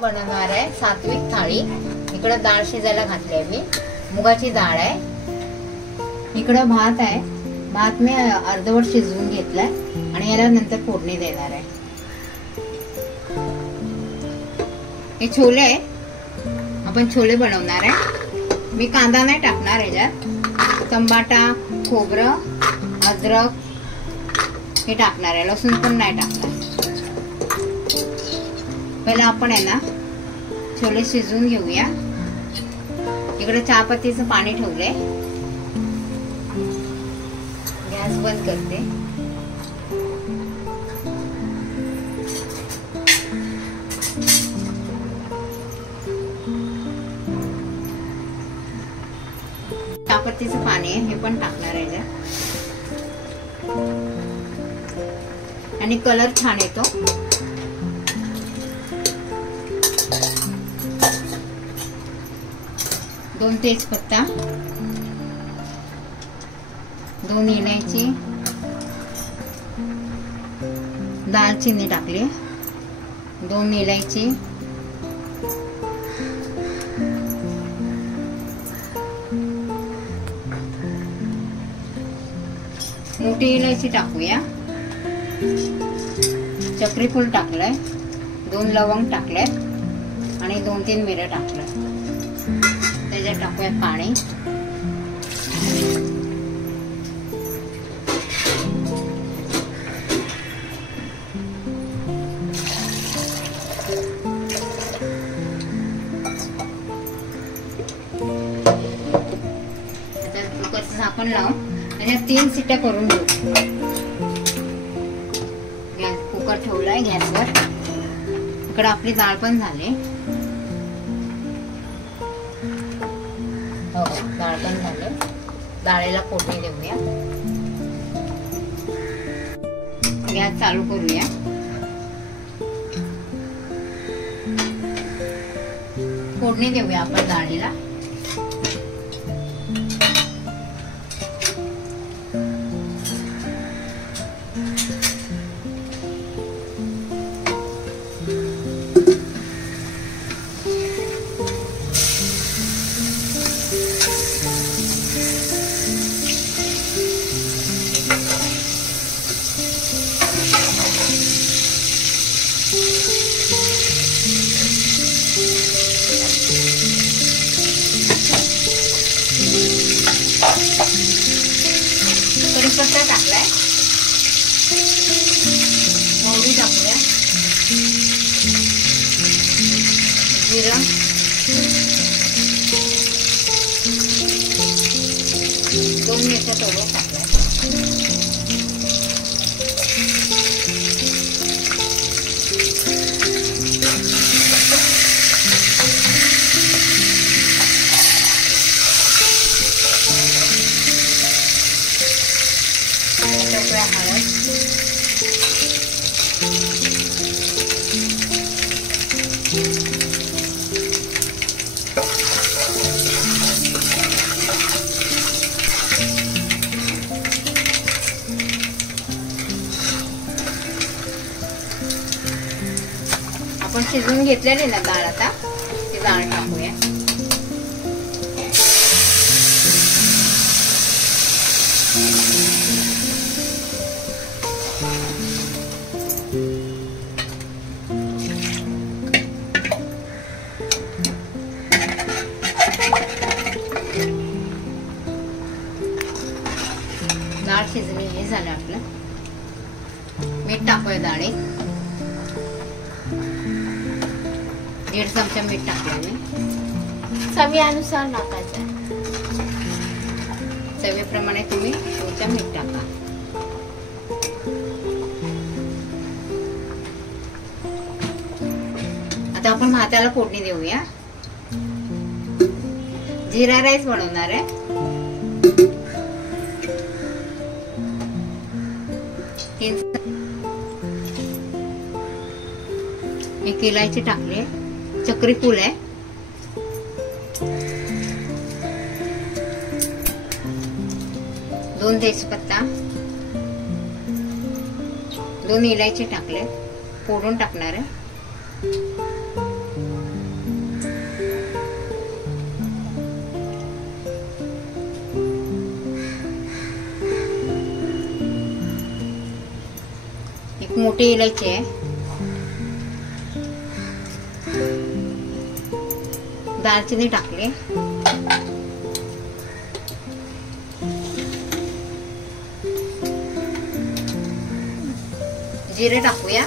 बनवणार आहे सात्विक थाळी। इकडे डाळ शिजायला घातली आहे मी, मुगाची डाळ आहे। इकडे भात आहे, भात मी अर्धवट शिजवून घेतलाय आणि याला नंतर फोडणी देणार आहे। हे छोले आहे, आपण छोले बनवणार आहे। मी कांदा नाही टाकणार याच्यात, टमाटा, खोबरं, अद्रक हे टाकणार आहे, लसूण पण नाही टाकणार। पहिला आपण आहे ना छोले शिजवून घेऊया। इकडे चहापत्तीचं पाणी ठेवलंय, गॅस बंद करते। चहापत्तीचं पाणी आहे, हे पण टाकणार आहे याच्यात आणि कलर छान येतो। दोन तेजपत्ता, 2 इलायची, दालचिनी टाकली, 2 इलायची, मोठी इलायची टाकूया, चक्री फूल टाकलंय, 2 लवंग टाकलेत आणि 2-3 मिरं टाकलंय। त्याच्यात टाकूया पाणी, आता कुकरचं झाकण लावून त्याच्यात 3 शिट्ट्या करून घेऊ। कुकर ठेवलाय गॅसवर, इकडे आपली डाळ पण झाली, डाळ पण झाले। डाळीला फोडणी देऊया, गॅस चालू करूया। फोडणी देऊया आपण डाळीला। कढीपत्ता टाकलाय, मोहरी टाकूया, जिरं, 2 मिरच्या तोडून टाकल्या, हळद, आपण शिजवून घेतलेली ना डाळ, आता ती डाळ टाकूया। डाळ शिजली, हे झालं आपलं। मीठ टाकूया डाळीत, 1.5 चमचा मीठ टाकलं मी, चवीनुसार टाकायचं, चवीप्रमाणे तुम्ही तुमचं मीठ टाका। आता आपण भाताला फोडणी देऊया। जिरा राईस बनवणार आहे, 1 इलायची टाकली, चक्री फूल आहे, 2 तेजपत्ता, 2 इलायची टाकले, फोडून टाकणार आहे। मोठी इलायची आहे, दालचिनी टाकली, जिरे टाकूया,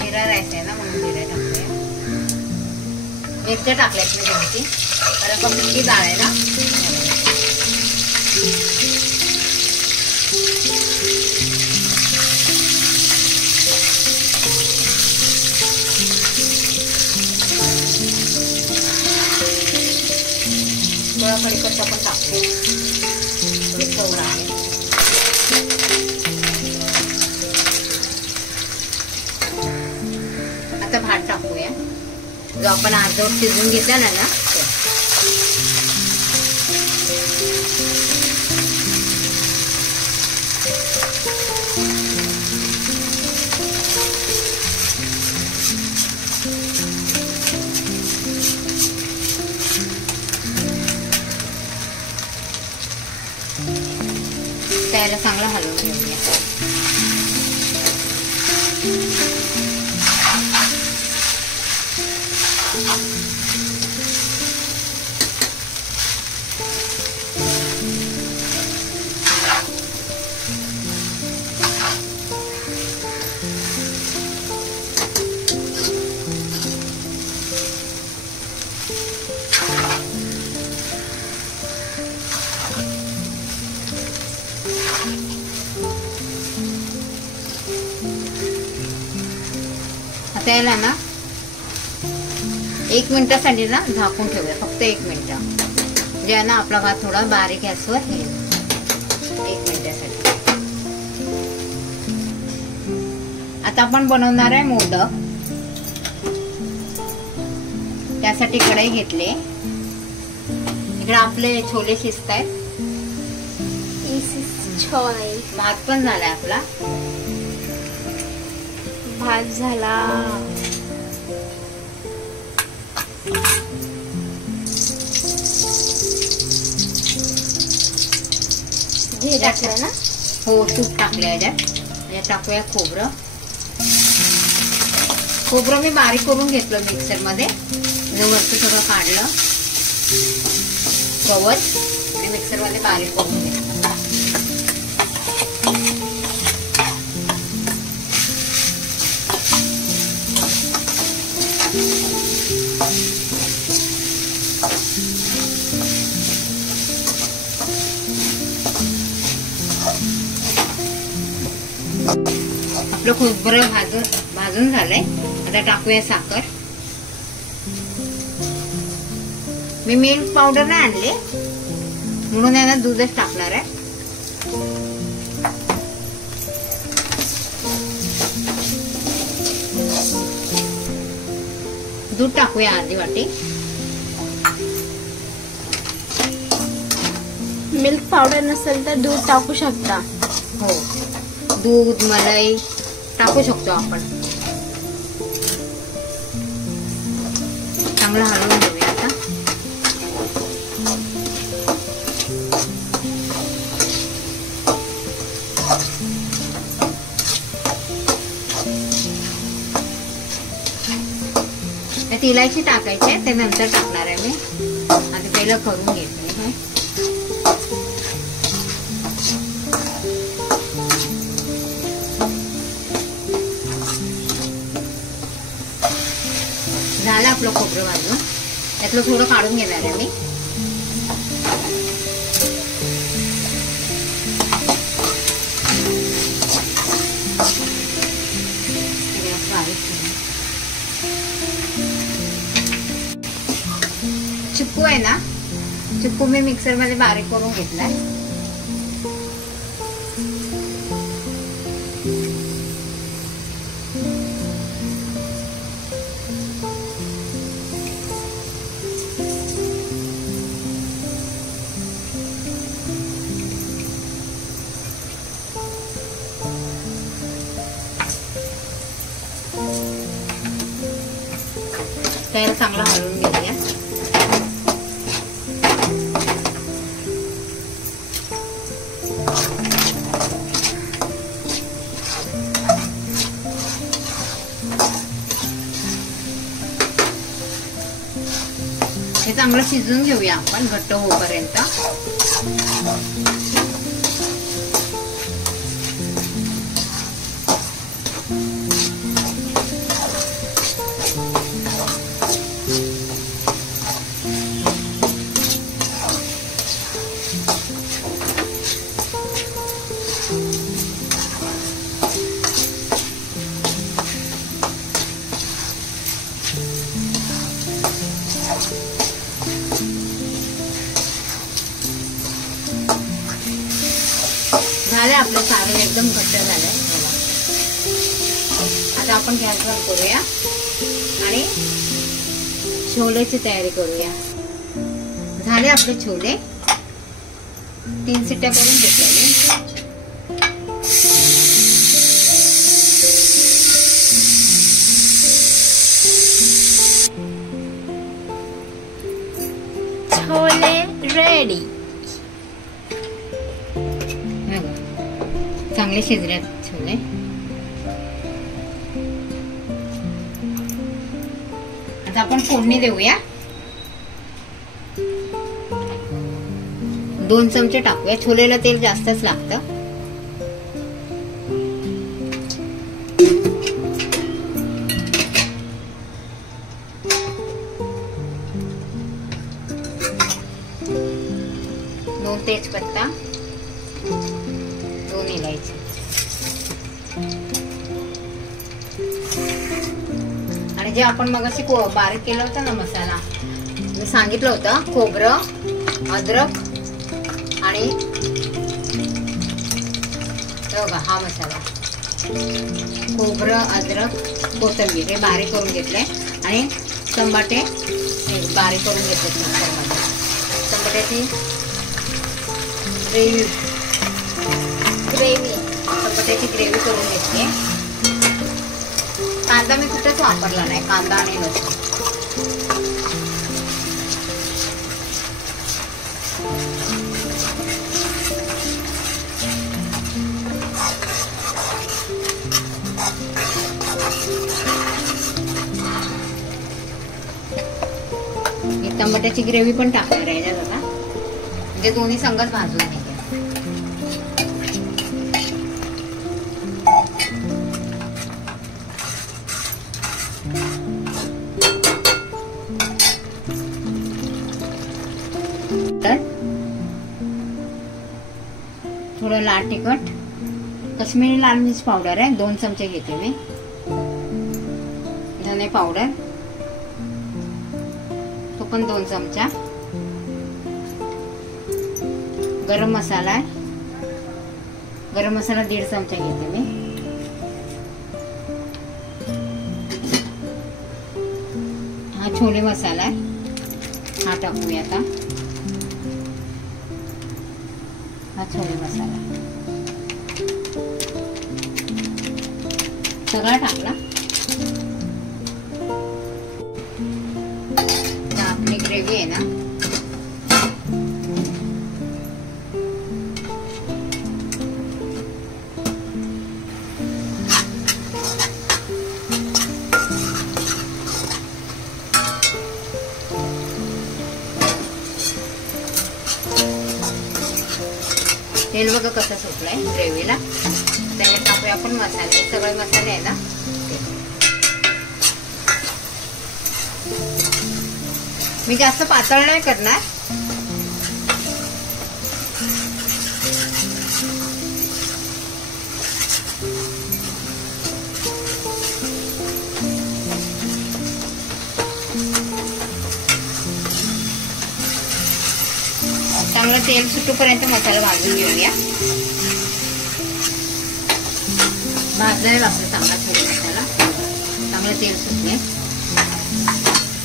जिरा राईस आहे ना म्हणून जिरे टाकूया, मिरच्या टाकल्यात मी 2-3, कारण का मिरची डाळ आहे ना. थोडा कढीपत्ता पण टाकते, थोडी चव आहे. आता भात टाकूया, जो आपण अर्धवट शिजवून घेतला ना त्याला चांगला हलवून घेऊया. आता याला ना 1 मिनिटासाठी ना झाकून ठेवूया, फक्त 1 मिनिट, म्हणजे ना आपला भात थोडा बारीक गॅसवर हे 1 मिनिटासाठी. आता आपण बनवणार आहे मोदक. त्यासाठी कढई घेतले, इकडे आपले छोले शिजतायत, भात पण झालाय आपला, भात झाला. घी टाकलं ना? हो, तूप टाकलं याच्यात. यात टाकूया खोबरं. खोबरं मी बारीक करून घेतलं मिक्सर मध्ये, वरती थोडं काढलं कवच आणि मिक्सर मध्ये बारीक करून घेतलं. आपलं खोबरं भाजून झालंय. आता टाकूया साखर. मी मिल्क पावडर नाही आणली म्हणून याला दूधच टाकणार आहे. दूध टाकूया अर्धी वाटी. मिल्क पावडर नसेल तर दूध टाकू शकता. हो, दूध मलाई टाकू शकतो आपण. चांगलं हलवून घेऊया आता. त्यात इलायची टाकायची आहे, ते नंतर टाकणार आहे मी. आधी पहिलं करून घेते. झालं आपलं खोबरं भाजून. त्यातलं थोडं काढून घेणार आहे मी. चिक्कू आहे ना, चिक्कू मी मिक्सर मध्ये बारीक करून घेतलाय. त्याला चांगला हलवून घेऊया. हे चांगलं शिजवून घेऊया आपण घट्ट होईपर्यंत. झाले आपलं सारण एकदम घट्ट झालंय. आता आपण गॅस बंद करूया आणि छोलेची तयारी करूया. झाले आपले छोले 3 शिट्ट्या करून घेतलेले. छोले रेडी. चांगले शिजल्यात छोले. आता आपण फोडणी देऊया. 2 चमचे टाकूया. छोलेला तेल जास्तच लागतं. दोन तेजपत्ता, 2 इलायची आणि जे आपण मगाशी बारीक केलं होतं ना मसाला, मी सांगितलं होतं खोबरं, अद्रक आणि बघा हा मसाला, खोबरं, अद्रक, कोथिंबीर हे बारीक करून घेतले आणि टमाटे बारीक करून घेतले मिक्सरमध्ये. टमाट्याची टमाट्याची ग्रेव्ही करून घेतली. कांदा मी कुठेच वापरला नाही, कांदा आणि लसूण. टमाट्याची ग्रेव्ही पण टाकणार आहे याच्यात आता, म्हणजे दोन्ही संगत भाजून घ्या. थोडं लाल तिखट, काश्मीरी लाल मिर्च पावडर आहे 2 चमचे घेते मी. धने पावडर तो पण 2 चमचा. गरम मसाला आहे, गरम मसाला 1.5 चमचा घेते मी. हा छोले मसाला आहे, हा टाकूया आता. हा छोले मसाला सगळा टाकला. आपली ग्रेव्ही आहे ना, तेल बघा कसं सुटलंय ग्रेव्हीला. त्याच्यात टाकूया आपण मसाले, सगळे मसाले आहे ना. मी जास्त पातळ नाही करणार. चांगलं तेल सुटूपर्यंत मसाला भाजून घेऊया. भाजलेला आपला चांगला छोले मसाला, चांगलं तेल सुटले.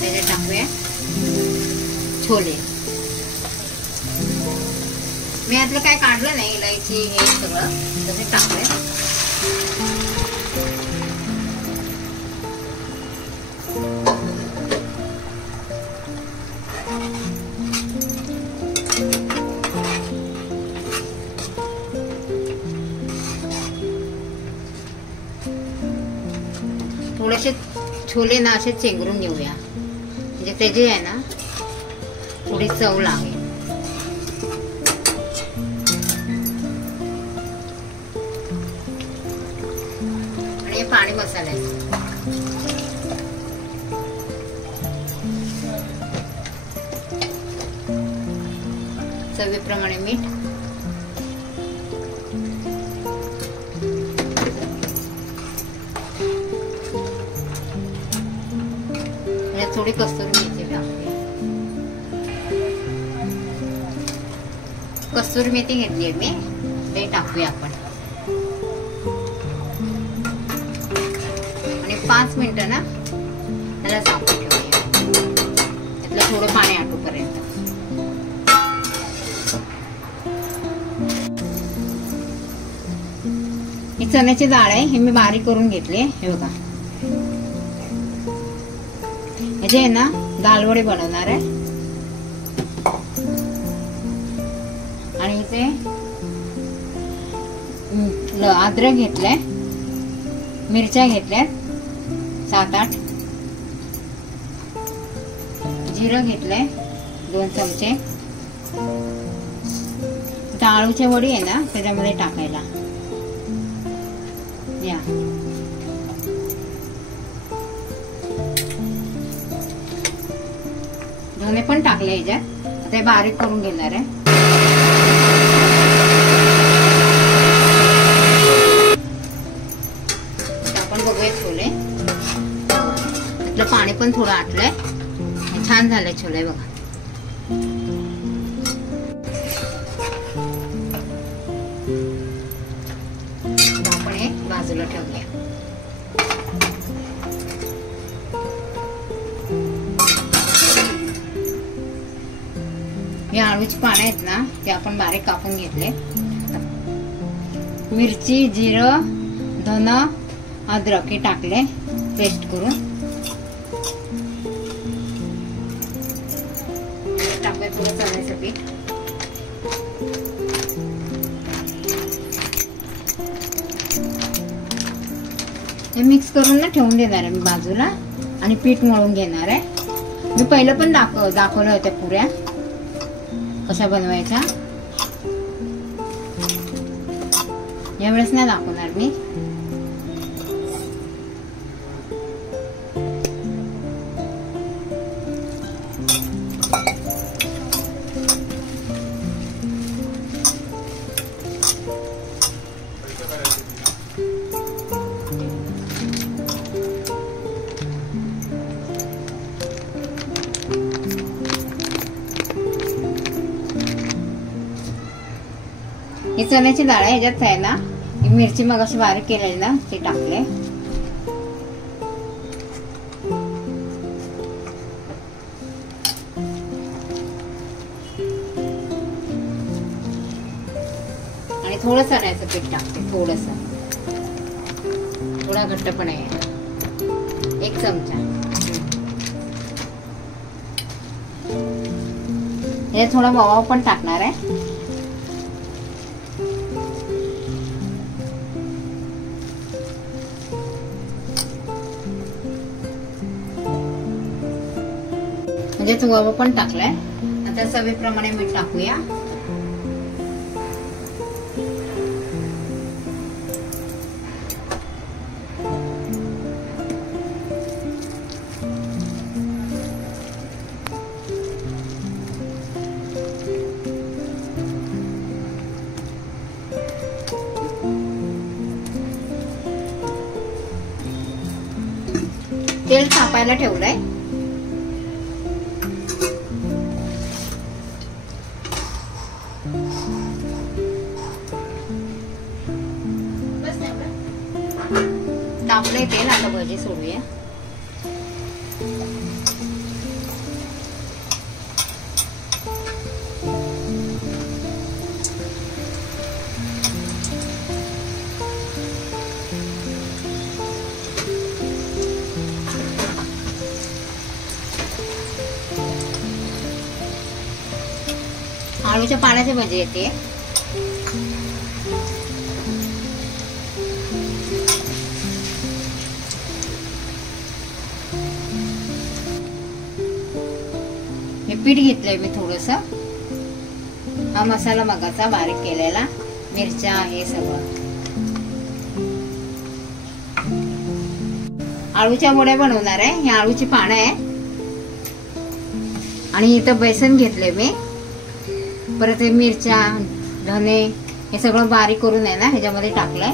त्याच्यात टाकूया छोले. मी यातलं काय काढलं नाही, इलायची हे सगळं तसे टाकलंय. थोडेसे छोले ना असे चेंगरून घेऊया, म्हणजे ते जे आहे ना थोडी चव लागेल. आणि हे पाणी मसाल्याचं चवीप्रमाणे मीठ. थोडी कस्तुरी मेथी टाकूया. कस्तुरी मेथी घेतली मी, ते टाकूया आपण. आणि 5 मिनिटं ना त्याला झाकून ठेवूया. त्यातलं थोडं पाणी आटूपर्यंत. ही चण्याची डाळ आहे, हे मी बारीक करून घेतली. हे बघा, ह्याचे आहे ना दालवडे बनवणार आहे. आणि इथे अद्रक घेतलंय, मिरच्या घेतल्या 7-8, जिरं घेतलंय 2 चमचे. आळूच्या वडी आहे ना त्याच्यामध्ये टाकायला या. दोन्ही पण टाकले ह्याच्यात. आता हे बारीक करून घेणार आहे. आपण बघूया छोले. त्यातलं पाणी पण थोडं आटलंय. छान झालंय छोले बघा. आपण हे बाजूला ठेवूया. हे आळूची पानं आहेत ना ते आपण बारीक कापून घेतले. मिरची, जिरं, धन, अद्रक हे टाकले पेस्ट करून. टाकूया थोडं चण्याचं पीठ. हे मिक्स करून ना ठेवून देणार आहे मी बाजूला. आणि पीठ मळून घेणार आहे. मी पहिलं पण दाखवलं होत्या पुऱ्या कशा बनवायच्या. यावेळेस नाही दाखवणार मी. ही चण्याची डाळ आहे. ह्याच्यात आहे ना मिरची मग अशी बारीक केलेली ना ते टाकले. आणि थोडं चण्याचं पीठ टाकते. थोडा घट्टपणा आहे. 1 चमचा. हे थोडा ओवा पण टाकणार आहे. म्हणजे ओवा पण टाकलाय. आता चवीप्रमाणे मीठ टाकूया. तेल तापायला ठेवलंय. तापलंय तेल. आता भजी सोडूया. आळूच्या पाण्याची भजी येते. पीठ घेतलंय मी थोडस. हा मसाला मगाचा बारीक केलेला, मिरच्या आहे सगळं. आळूच्या वड्या बनवणार आहे. ही आळूची पानं आहे आणि इथं बेसन घेतले मी. परत हे मिरच्या, धने हे सगळं बारीक करून आहे ना ह्याच्यामध्ये टाकलंय.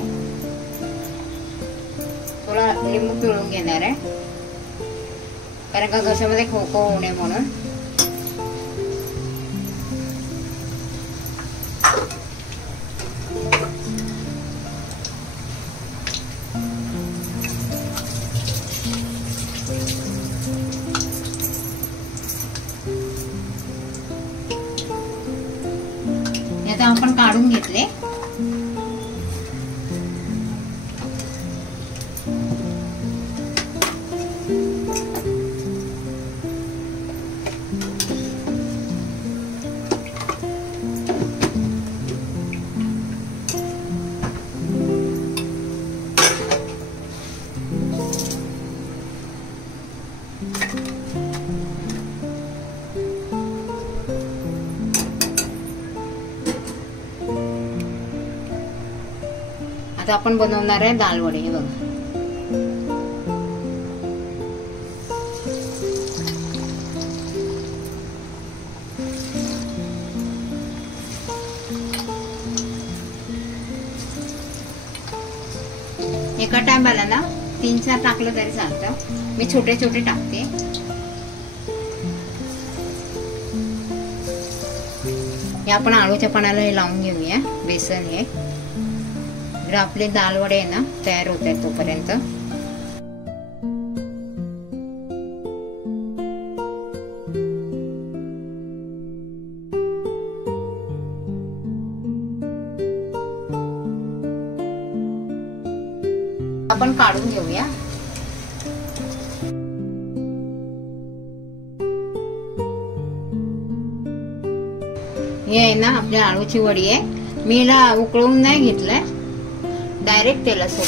थोडा लिंबू पिळून घेणार आहे कारण का घशामध्ये खो होऊ नये म्हणून. आता आपण काढून घेतले. आता आपण बनवणार आहे दाल वडे. हे बघा, एका टायमाला ना 3-4 टाकलं तरी चालतं. मी छोटे छोटे टाकते. हे आपण आळूच्या पानाला हे लावून घेऊया. बेसन हे आपले दाल वडे आहे ना तयार होत आहेत तोपर्यंत. आपण काढून घेऊया. हे आहे ना आपल्या आळूची वडी आहे. मी हिला उकळून नाही घेतलंय, डायरेक्ट तेलासोबत.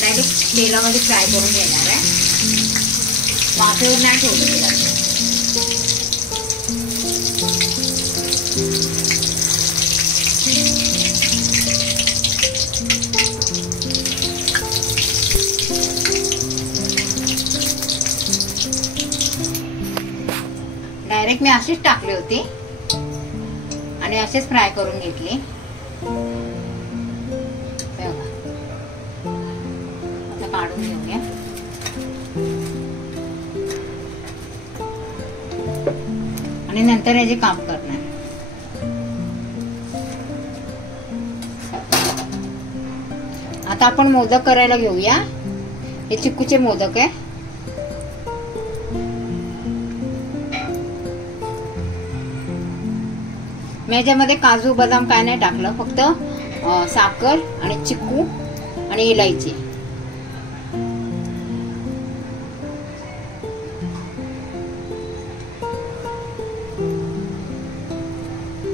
डायरेक्ट तेलामध्ये फ्राय करून घेणार आहे. वाफेवर नाही ठेवलं तेला. डायरेक्ट मी अशीच टाकली होती आणि असेच फ्राय करून घेतली. आता काढून घेऊया. आणि नंतर याचे काप करणार. आता आपण मोदक करायला घेऊया. हे चिक्कूचे मोदक आहे. मी याच्यामध्ये काजू बदाम काय नाही टाकलं, फक्त साखर आणि चिक्कू आणि इलायची.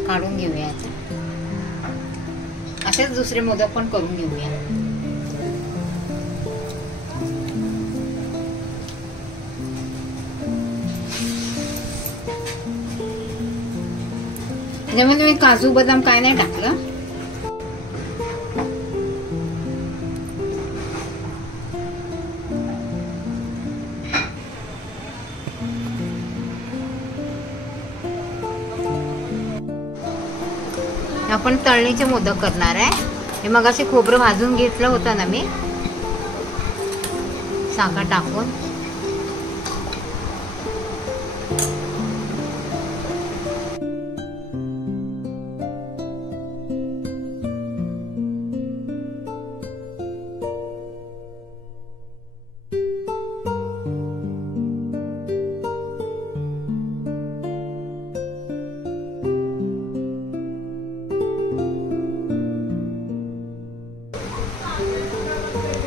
काढून घेऊया. असेच दुसरे मोदक पण करून घेऊया. त्याच्यामध्ये मी काजू बदाम काय नाही टाकलं. आपण तळणीचे मोदक करणार आहे. हे मगाशी खोबरं भाजून घेतलं होतं ना मी, साखर टाकून.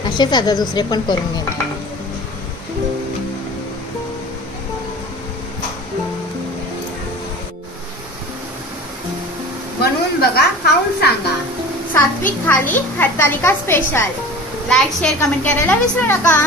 असेच आता दुसरे पण करून घेणार. बनवून बघा, खाऊन सांगा. सात्विक thali Hartalika special. Like share comment करायला विसरू नका.